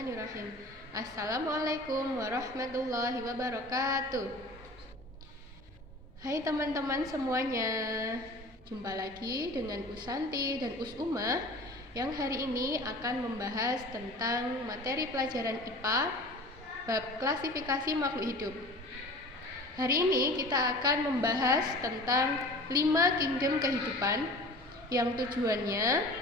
Bismillahirrahmanirrahim. Assalamualaikum warahmatullahi wabarakatuh. Hai teman-teman semuanya, jumpa lagi dengan Usanti dan Usuma yang hari ini akan membahas tentang materi pelajaran IPA bab klasifikasi makhluk hidup. Hari ini kita akan membahas tentang 5 kingdom kehidupan yang tujuannya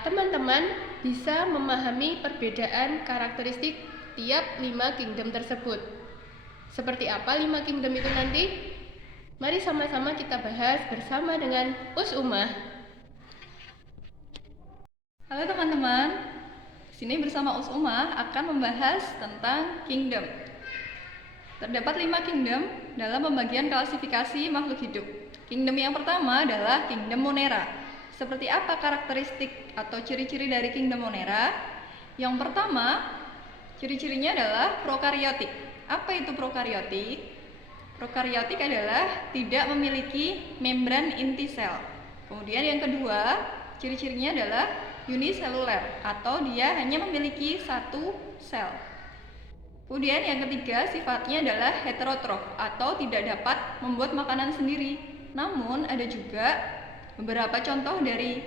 teman-teman bisa memahami perbedaan karakteristik tiap 5 kingdom tersebut. Seperti apa 5 kingdom itu nanti? Mari sama-sama kita bahas bersama dengan Usuma. Halo teman-teman, sini bersama Usuma akan membahas tentang kingdom. Terdapat 5 kingdom dalam pembagian klasifikasi makhluk hidup. Kingdom yang pertama adalah kingdom Monera. Seperti apa karakteristik atau ciri-ciri dari kingdom Monera? Yang pertama, ciri-cirinya adalah prokariotik. Apa itu prokariotik? Prokariotik adalah tidak memiliki membran inti sel. Kemudian yang kedua, ciri-cirinya adalah uniseluler atau dia hanya memiliki satu sel. Kemudian yang ketiga, sifatnya adalah heterotrof atau tidak dapat membuat makanan sendiri. Namun ada juga beberapa contoh dari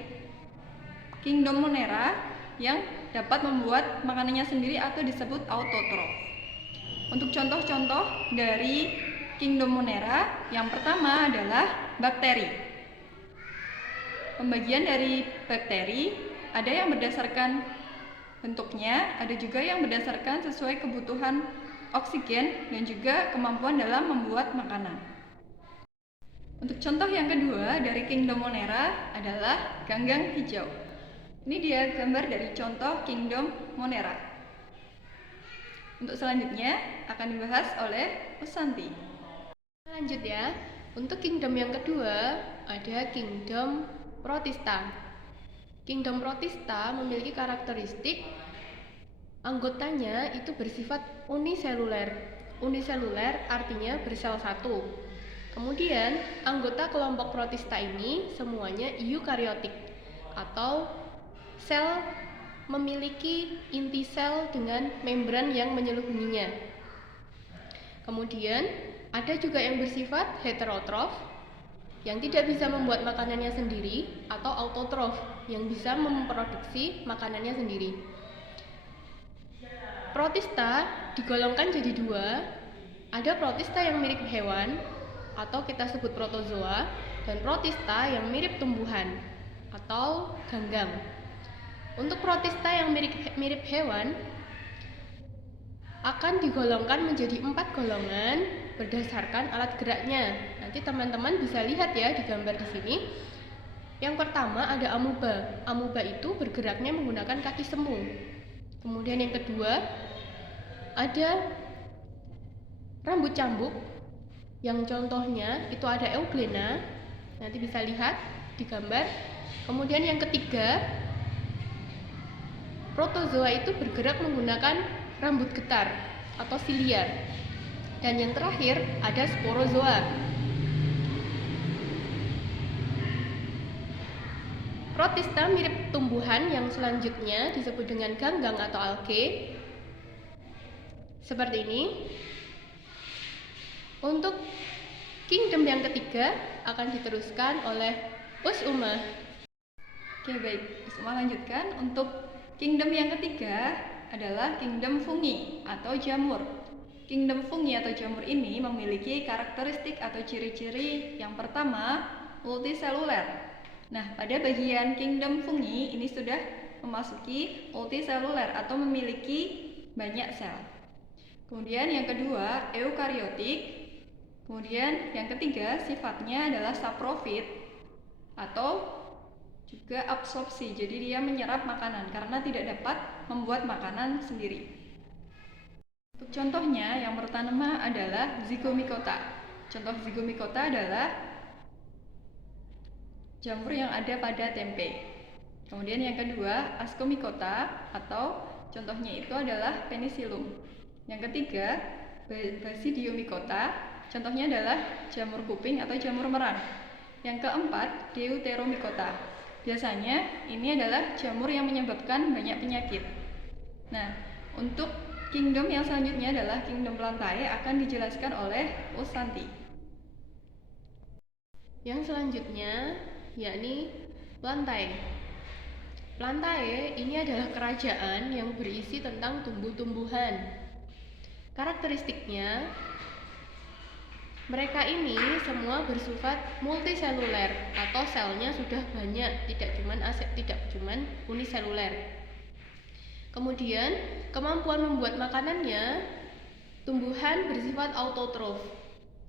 kingdom Monera yang dapat membuat makanannya sendiri atau disebut autotrof. Untuk contoh-contoh dari kingdom Monera, yang pertama adalah bakteri. Pembagian dari bakteri ada yang berdasarkan bentuknya, ada juga yang berdasarkan sesuai kebutuhan oksigen dan juga kemampuan dalam membuat makanan. Untuk contoh yang kedua dari kingdom Monera adalah ganggang hijau. Ini dia gambar dari contoh kingdom Monera. Untuk selanjutnya akan dibahas oleh Usanti. Lanjut ya. Untuk kingdom yang kedua ada kingdom Protista. Kingdom Protista memiliki karakteristik anggotanya itu bersifat uniseluler. Uniseluler artinya bersel satu. Kemudian, anggota kelompok Protista ini semuanya eukariotik atau sel memiliki inti sel dengan membran yang menyelubunginya. Kemudian, ada juga yang bersifat heterotrof yang tidak bisa membuat makanannya sendiri atau autotrof yang bisa memproduksi makanannya sendiri. Protista digolongkan jadi dua, ada protista yang mirip hewan atau kita sebut protozoa dan protista yang mirip tumbuhan atau ganggang. Untuk protista yang mirip hewan akan digolongkan menjadi 4 golongan berdasarkan alat geraknya. Nanti teman-teman bisa lihat ya di gambar di sini. Yang pertama ada amuba. Amuba itu bergeraknya menggunakan kaki semu. Kemudian yang kedua ada rambut cambuk. Yang contohnya itu ada euglena, nanti bisa lihat di gambar. Kemudian yang ketiga, protozoa itu bergerak menggunakan rambut getar atau siliar. Dan yang terakhir ada sporozoa. Protista mirip tumbuhan yang selanjutnya disebut dengan ganggang atau algae. Seperti ini. Untuk kingdom yang ketiga akan diteruskan oleh Usuma. Oke, baik. Usuma lanjutkan. Untuk kingdom yang ketiga adalah kingdom fungi atau jamur. Kingdom fungi atau jamur ini memiliki karakteristik atau ciri-ciri yang pertama, multiseluler. Nah, pada bagian kingdom fungi ini sudah memasuki multiseluler atau memiliki banyak sel. Kemudian yang kedua, eukariotik. Kemudian yang ketiga, sifatnya adalah saprofit atau juga absorpsi. Jadi dia menyerap makanan karena tidak dapat membuat makanan sendiri. Untuk contohnya, yang pertama adalah zygomicota. Contoh zygomicota adalah jamur yang ada pada tempe. Kemudian yang kedua, ascomycota atau contohnya itu adalah penicillium. Yang ketiga, basidiomycota. Contohnya adalah jamur kuping atau jamur merang. Yang keempat, deuteromycota. Biasanya ini adalah jamur yang menyebabkan banyak penyakit. Nah, untuk kingdom yang selanjutnya adalah kingdom Plantae akan dijelaskan oleh Usanti. Yang selanjutnya yakni Plantae. Plantae ini adalah kerajaan yang berisi tentang tumbuh-tumbuhan. Karakteristiknya, mereka ini semua bersifat multiseluler atau selnya sudah banyak, tidak cuman uniseluler. Kemudian, kemampuan membuat makanannya, tumbuhan bersifat autotrof.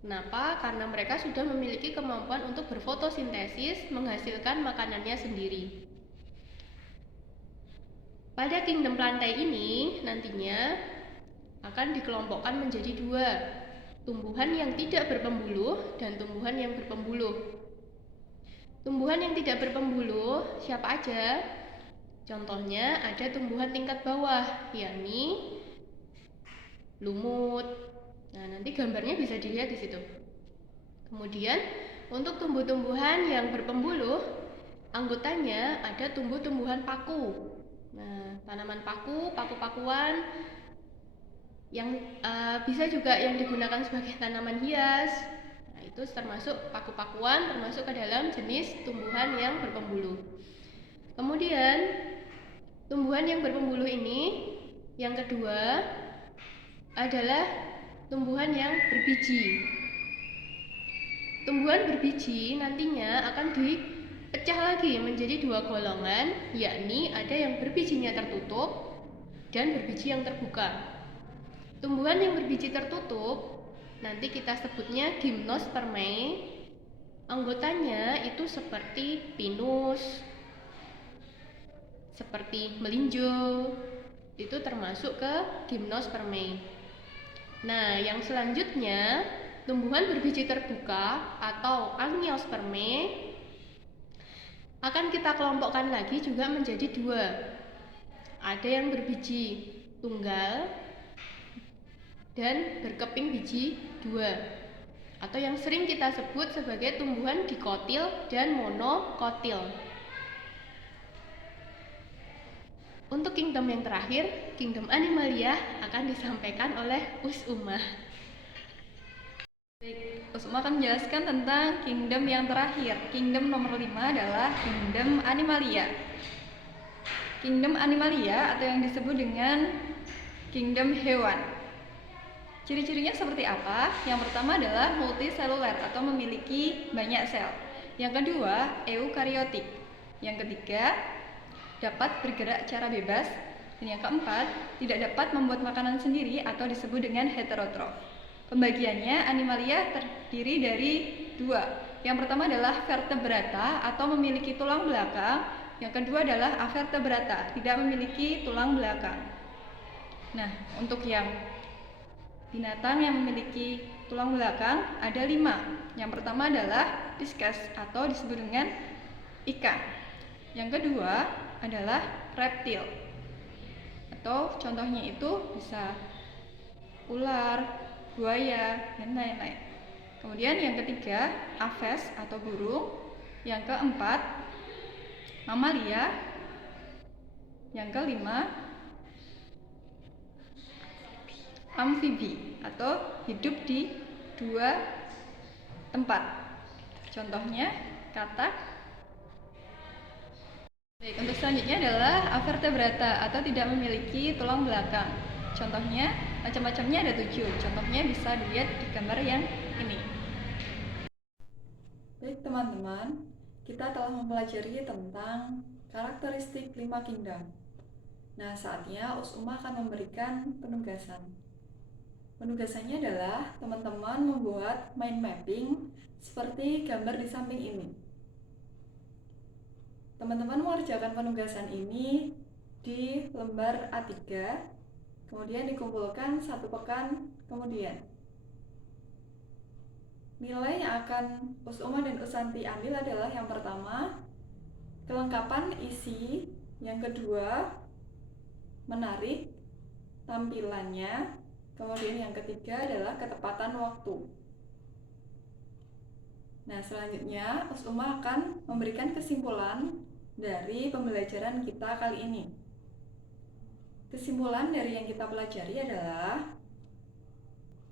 Kenapa? Karena mereka sudah memiliki kemampuan untuk berfotosintesis, menghasilkan makanannya sendiri. Pada kingdom Plantae ini nantinya akan dikelompokkan menjadi dua, tumbuhan yang tidak berpembuluh dan tumbuhan yang berpembuluh. Tumbuhan yang tidak berpembuluh siapa aja? Contohnya ada tumbuhan tingkat bawah, yakni lumut. Nah, nanti gambarnya bisa dilihat di situ. Kemudian, untuk tumbuh-tumbuhan yang berpembuluh, anggotanya ada tumbuh-tumbuhan paku. Nah, tanaman paku, paku-pakuan yang bisa juga yang digunakan sebagai tanaman hias. Nah, itu termasuk paku-pakuan, termasuk ke dalam jenis tumbuhan yang berpembuluh. Kemudian, tumbuhan yang berpembuluh ini yang kedua adalah tumbuhan yang berbiji. Tumbuhan berbiji nantinya akan dipecah lagi menjadi dua golongan, yakni ada yang berbijinya tertutup dan berbiji yang terbuka. Tumbuhan yang berbiji tertutup nanti kita sebutnya gymnospermae. Anggotanya itu seperti pinus, seperti melinjo, itu termasuk ke gymnospermae. Nah, yang selanjutnya tumbuhan berbiji terbuka atau angiospermae akan kita kelompokkan lagi juga menjadi dua. Ada yang berbiji tunggal dan berkeping biji dua, atau yang sering kita sebut sebagai tumbuhan dikotil dan monokotil. Untuk kingdom yang terakhir, kingdom Animalia, akan disampaikan oleh Usuma. Baik, Usuma akan menjelaskan tentang kingdom yang terakhir. Kingdom nomor 5 adalah kingdom Animalia. Kingdom Animalia atau yang disebut dengan kingdom hewan. Ciri-cirinya seperti apa? Yang pertama adalah multiseluler atau memiliki banyak sel. Yang kedua, eukariotik. Yang ketiga, dapat bergerak secara bebas. Dan yang keempat, tidak dapat membuat makanan sendiri atau disebut dengan heterotrof. Pembagiannya, Animalia terdiri dari dua. Yang pertama adalah vertebrata atau memiliki tulang belakang. Yang kedua adalah avertebrata, tidak memiliki tulang belakang. Nah, untuk yang binatang yang memiliki tulang belakang ada 5. Yang pertama adalah pisces atau disebut dengan ikan. Yang kedua adalah reptil atau contohnya itu bisa ular, buaya, dan lain-lain. Kemudian yang ketiga aves atau burung. Yang keempat mamalia. Yang kelima amfibi atau hidup di dua tempat. Contohnya katak. Baik, untuk selanjutnya adalah avertebrata atau tidak memiliki tulang belakang. Contohnya, macam-macamnya ada 7. Contohnya bisa dilihat di gambar yang ini. Baik teman-teman, kita telah mempelajari tentang karakteristik 5 kingdom. Nah, saatnya Usuma akan memberikan penugasan. Penugasannya adalah teman-teman membuat mind mapping seperti gambar di samping ini. Teman-teman mengerjakan penugasan ini di lembar A3, kemudian dikumpulkan 1 pekan kemudian. Nilai yang akan Usuma dan Usanti ambil adalah yang pertama, kelengkapan isi, yang kedua, menarik tampilannya, kemudian yang ketiga adalah ketepatan waktu. Nah, selanjutnya Usuma akan memberikan kesimpulan dari pembelajaran kita kali ini. Kesimpulan dari yang kita pelajari adalah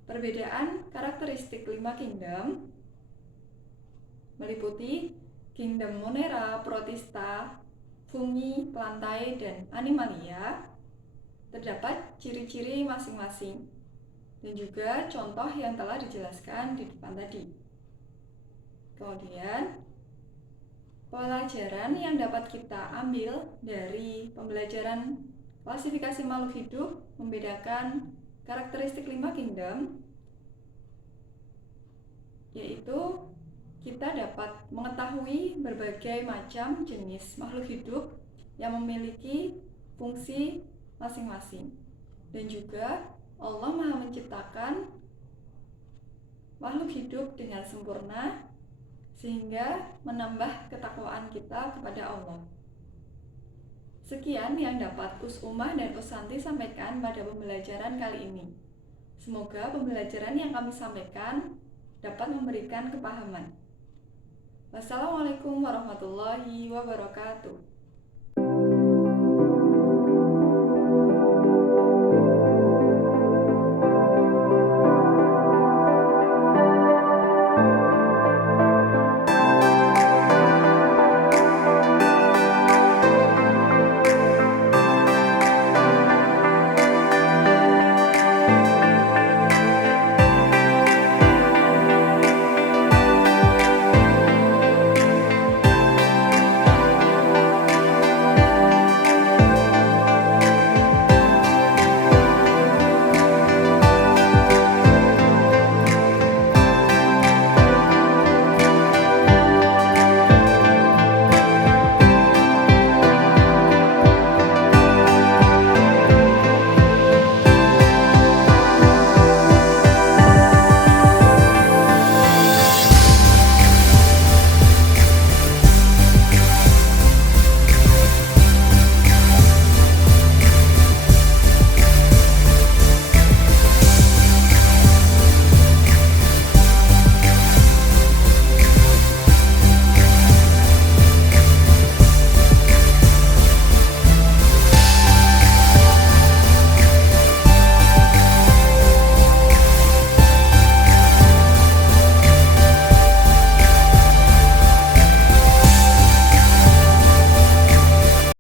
perbedaan karakteristik 5 kingdom meliputi kingdom Monera, Protista, Fungi, Plantae, dan Animalia. Terdapat ciri-ciri masing-masing dan juga contoh yang telah dijelaskan di depan tadi. Kemudian, pelajaran yang dapat kita ambil dari pembelajaran klasifikasi makhluk hidup membedakan karakteristik 5 kingdom, yaitu kita dapat mengetahui berbagai macam jenis makhluk hidup yang memiliki fungsi masing-masing, dan juga Allah Maha menciptakan makhluk hidup dengan sempurna sehingga menambah ketakwaan kita kepada Allah. Sekian yang dapat Us Umah dan Us Santi sampaikan pada pembelajaran kali ini. Semoga pembelajaran yang kami sampaikan dapat memberikan kepahaman. Wassalamualaikum warahmatullahi wabarakatuh.